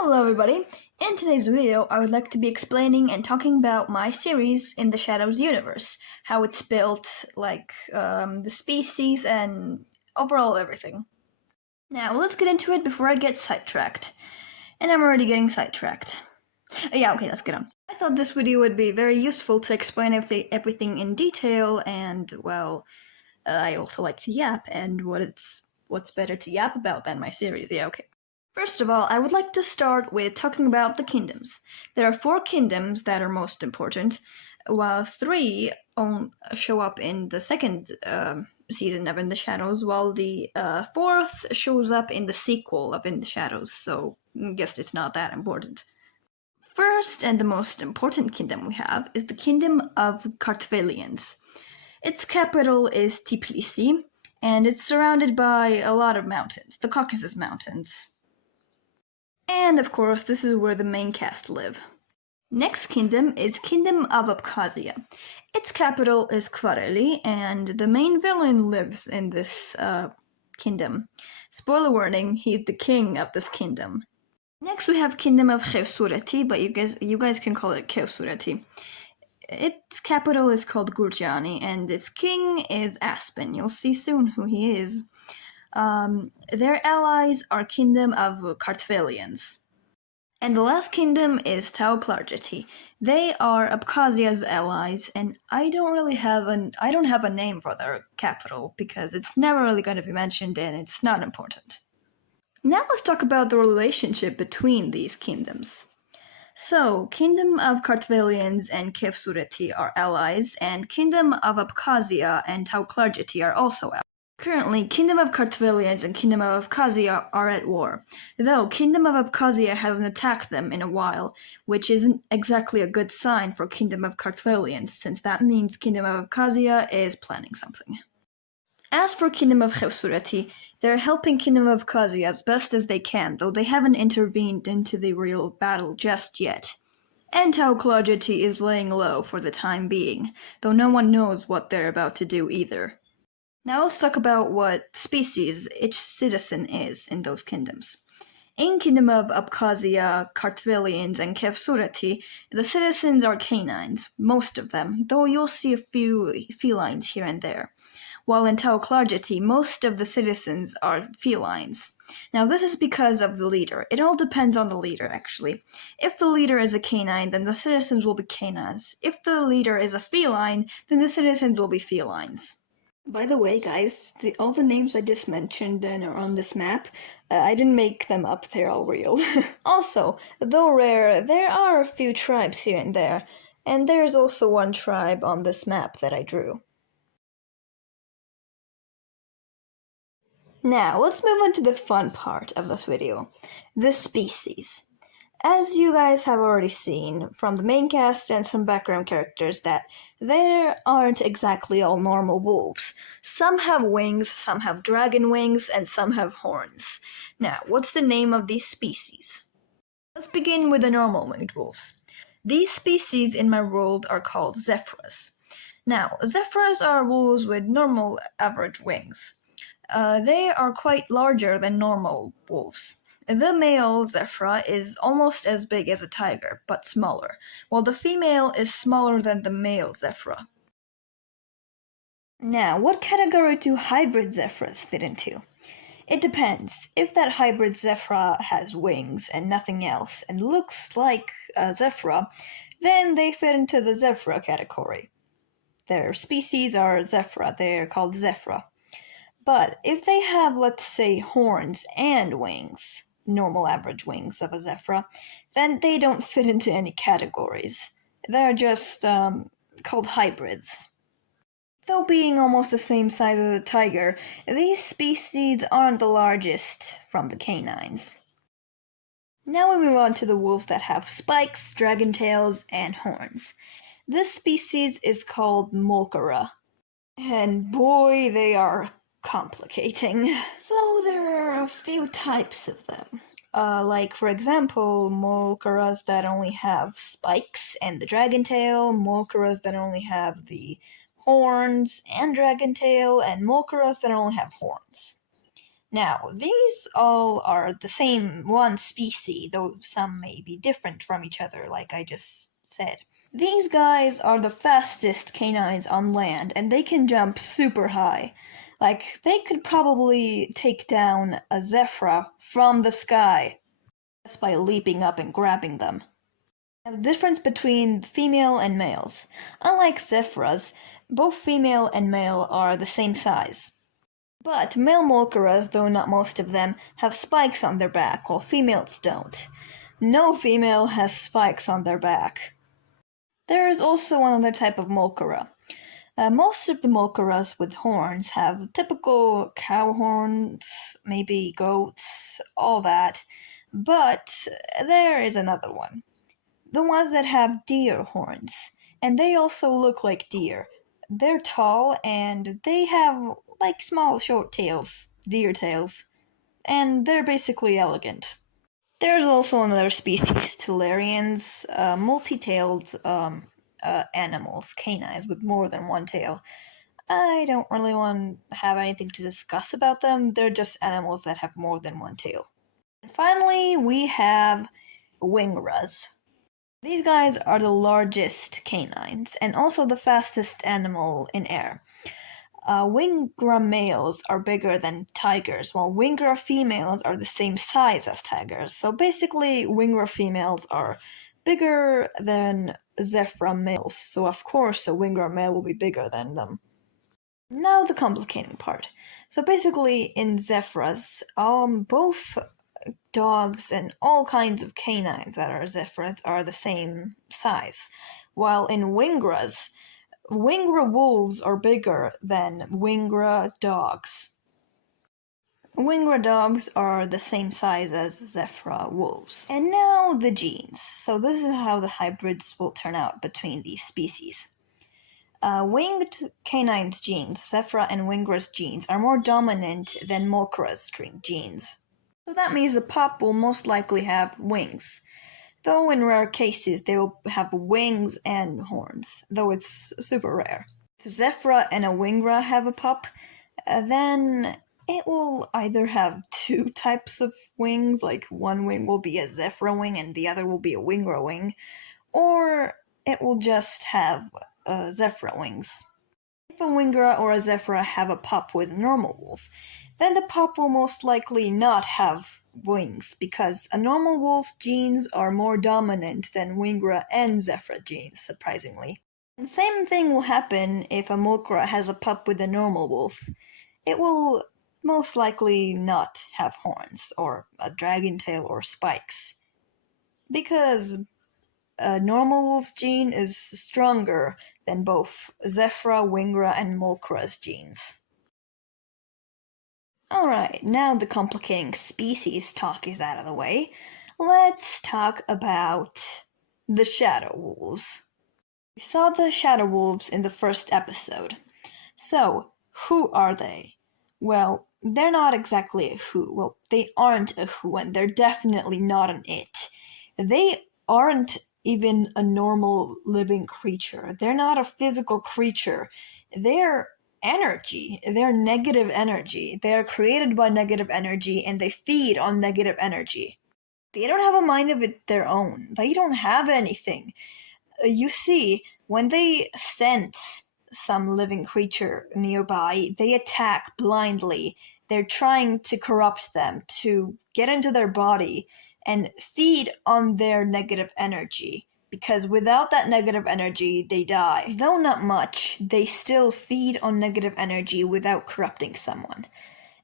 Hello everybody! In today's video, I would like to be explaining and talking about my series in the Shadows universe, how it's built, the species, and overall everything. Now, let's get into it before I get sidetracked. And I'm already getting sidetracked. Okay, let's get on. I thought this video would be very useful to explain everything in detail, and, I also like to yap, and what's better to yap about than my series, okay. First of all, I would like to start with talking about the kingdoms. There are 4 kingdoms that are most important, while 3 show up in the second season of In the Shadows, while the 4th shows up in the sequel of In the Shadows, so I guess it's not that important. First and the most important kingdom we have is the Kingdom of Kartvelians. Its capital is Tbilisi, and it's surrounded by a lot of mountains, the Caucasus Mountains. And of course, this is where the main cast live. Next kingdom is Kingdom of Abkhazia. Its capital is Kvareli, and the main villain lives in this kingdom. Spoiler warning, he's the king of this kingdom. Next we have Kingdom of Khevsureti, but you guys can call it Khevsureti. Its capital is called Gurjani, and its king is Aspen. You'll see soon who he is. Their allies are Kingdom of Kartvelians. And the last kingdom is Tau Klarjeti. They are Abkhazia's allies, and I don't have a name for their capital because it's never really going to be mentioned and it's not important. Now let's talk about the relationship between these kingdoms. So, Kingdom of Kartvelians and Khevsureti are allies, and Kingdom of Abkhazia and Tau Klarjeti are also allies. Currently, Kingdom of Kartvelians and Kingdom of Abkhazia are at war, though Kingdom of Abkhazia hasn't attacked them in a while, which isn't exactly a good sign for Kingdom of Kartvelians, since that means Kingdom of Abkhazia is planning something. As for Kingdom of Khevsureti, they're helping Kingdom of Abkhazia as best as they can, though they haven't intervened into the real battle just yet. And Tau Klarjeti is laying low for the time being, though no one knows what they're about to do either. Now let's talk about what species each citizen is in those kingdoms. In Kingdom of Abkhazia, Kartvelians, and Khevsureti, the citizens are canines, most of them, though you'll see a few felines here and there. While in Tau Klarjeti, most of the citizens are felines. Now this is because of the leader. It all depends on the leader, actually. If the leader is a canine, then the citizens will be canines. If the leader is a feline, then the citizens will be felines. By the way, guys, all the names I just mentioned and are on this map, I didn't make them up, they're all real. Also, though rare, there are a few tribes here and there, and there's also one tribe on this map that I drew. Now, let's move on to the fun part of this video, the species. As you guys have already seen from the main cast and some background characters, that there aren't exactly all normal wolves. Some have wings, some have dragon wings, and some have horns. Now, what's the name of these species? Let's begin with the normal winged wolves. These species in my world are called Zephyrs. Now, Zephyrs are wolves with normal average wings. They are quite larger than normal wolves. The male Zephyr is almost as big as a tiger, but smaller, while the female is smaller than the male Zephyr. Now, what category do hybrid Zephyrs fit into? It depends. If that hybrid Zephyr has wings and nothing else and looks like a Zephyr, then they fit into the Zephyr category. Their species are Zephyr, they're called Zephyr. But if they have, let's say, horns and wings, normal average wings of a Zephyr, then they don't fit into any categories. They're just called hybrids. Though being almost the same size as a tiger, these species aren't the largest from the canines. Now we move on to the wolves that have spikes, dragon tails, and horns. This species is called Molkara. And boy, they are complicating. So there are a few types of them. Like, for example, Molkaras that only have spikes and the dragon tail, Molkaras that only have the horns and dragon tail, and Molkaras that only have horns. Now, these all are the same one species, though some may be different from each other, like I just said. These guys are the fastest canines on land, and they can jump super high. Like, they could probably take down a zebra from the sky just by leaping up and grabbing them. Now, the difference between female and males. Unlike zebras, both female and male are the same size. But male molcaras, though not most of them, have spikes on their back, while females don't. No female has spikes on their back. There is also another type of molcara. Most of the molcaras with horns have typical cow horns, maybe goats, all that. But there is another one. The ones that have deer horns. And they also look like deer. They're tall and they have like small short tails, deer tails. And they're basically elegant. There's also another species, Tellurians, multi-tailed animals, canines with more than one tail. I don't really want to have anything to discuss about them. They're just animals that have more than one tail. And finally, we have wingras. These guys are the largest canines and also the fastest animal in air. Wingra males are bigger than tigers, while Wingra females are the same size as tigers. So basically, Wingra females are bigger than zebra males. So of course, a Wingra male will be bigger than them. Now the complicating part. So basically, in zebras, both dogs and all kinds of canines that are zebras are the same size, while in Wingras, Wingra wolves are bigger than Wingra dogs. Wingra dogs are the same size as zebra wolves. And now the genes. So this is how the hybrids will turn out between these species. Winged canines genes, zebra and Wingra's genes, are more dominant than Molcara's genes. So that means the pup will most likely have wings. Though in rare cases they will have wings and horns, though it's super rare. If zebra and a wingra have a pup, then it will either have two types of wings, like one wing will be a zebra wing and the other will be a wingra wing, or it will just have zebra wings. If a wingra or a zebra have a pup with a normal wolf, then the pup will most likely not have wings because a normal wolf genes are more dominant than Wingra and zebra genes, surprisingly. And same thing will happen if a molcara has a pup with a normal wolf. It will most likely not have horns or a dragon tail or spikes because a normal wolf's gene is stronger than both zebra, Wingra, and molcara's genes. Alright, now the complicating species talk is out of the way. Let's talk about the shadow wolves. We saw the shadow wolves in the first episode. So, who are they? Well, they're not exactly a who. Well, they aren't a who, and they're definitely not an it. They aren't even a normal living creature. They're not a physical creature. They're energy. They're negative energy. They are created by negative energy and they feed on negative energy. They don't have a mind of their own. They don't have anything. You see, when they sense some living creature nearby, they attack blindly. They're trying to corrupt them, to get into their body and feed on their negative energy. Because without that negative energy, they die. Though not much, they still feed on negative energy without corrupting someone.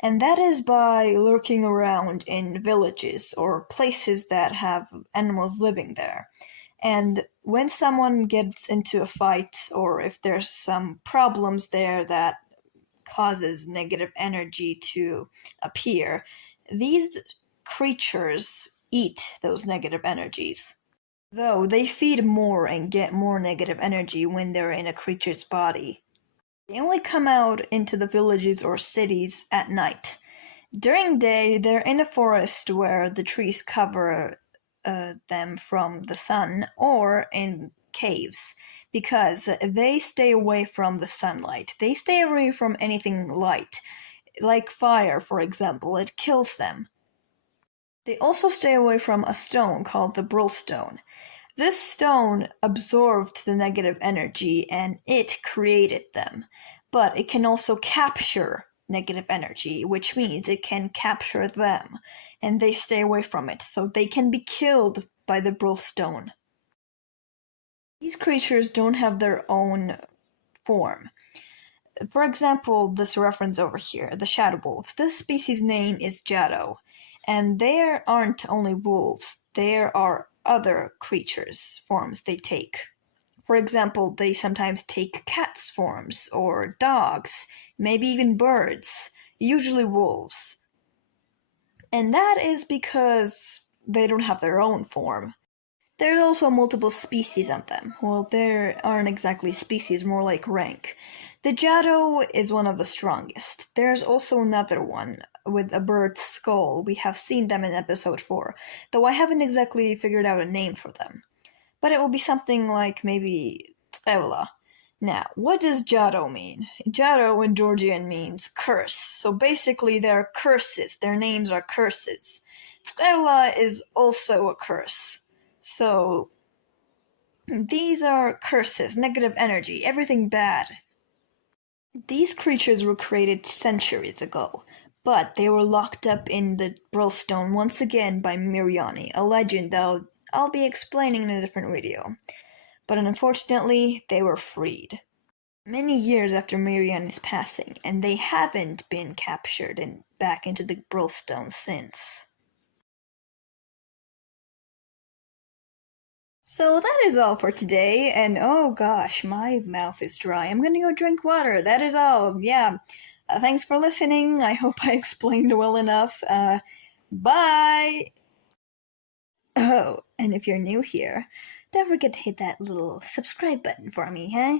And that is by lurking around in villages or places that have animals living there. And when someone gets into a fight, or if there's some problems there that causes negative energy to appear, these creatures eat those negative energies. Though they feed more and get more negative energy when they're in a creature's body. They only come out into the villages or cities at night. During day, they're in a forest where the trees cover them from the sun, or in caves, because they stay away from the sunlight. They stay away from anything light. like fire, for example, it kills them. They also stay away from a stone called the Brillstone. This stone absorbed the negative energy and it created them, but it can also capture negative energy, which means it can capture them, and they stay away from it, so they can be killed by the Brillstone. These creatures don't have their own form. For example, this reference over here, the Shadow Wolf. This species name is Jado, and there aren't only wolves, there are other creatures' forms they take. For example, they sometimes take cats' forms, or dogs, maybe even birds, usually wolves. And that is because they don't have their own form. There's also multiple species of them. Well, there aren't exactly species, more like rank. The Jado is one of the strongest. There's also another one with a bird's skull. We have seen them in episode 4, though I haven't exactly figured out a name for them. But it will be something like maybe Tsevla. Now, what does Jado mean? Jado in Georgian means curse, so basically they're curses. Their names are curses. Tsevla is also a curse. So, these are curses, negative energy, everything bad. These creatures were created centuries ago, but they were locked up in the Brillstone once again by Miriani, a legend that I'll be explaining in a different video. But unfortunately, they were freed many years after Miriani's passing, and they haven't been captured and back into the Brillstone since. So that is all for today, and oh gosh, my mouth is dry. I'm gonna go drink water. That is all. Yeah. Thanks for listening. I hope I explained well enough. Bye! Oh, and if you're new here, don't forget to hit that little subscribe button for me, huh?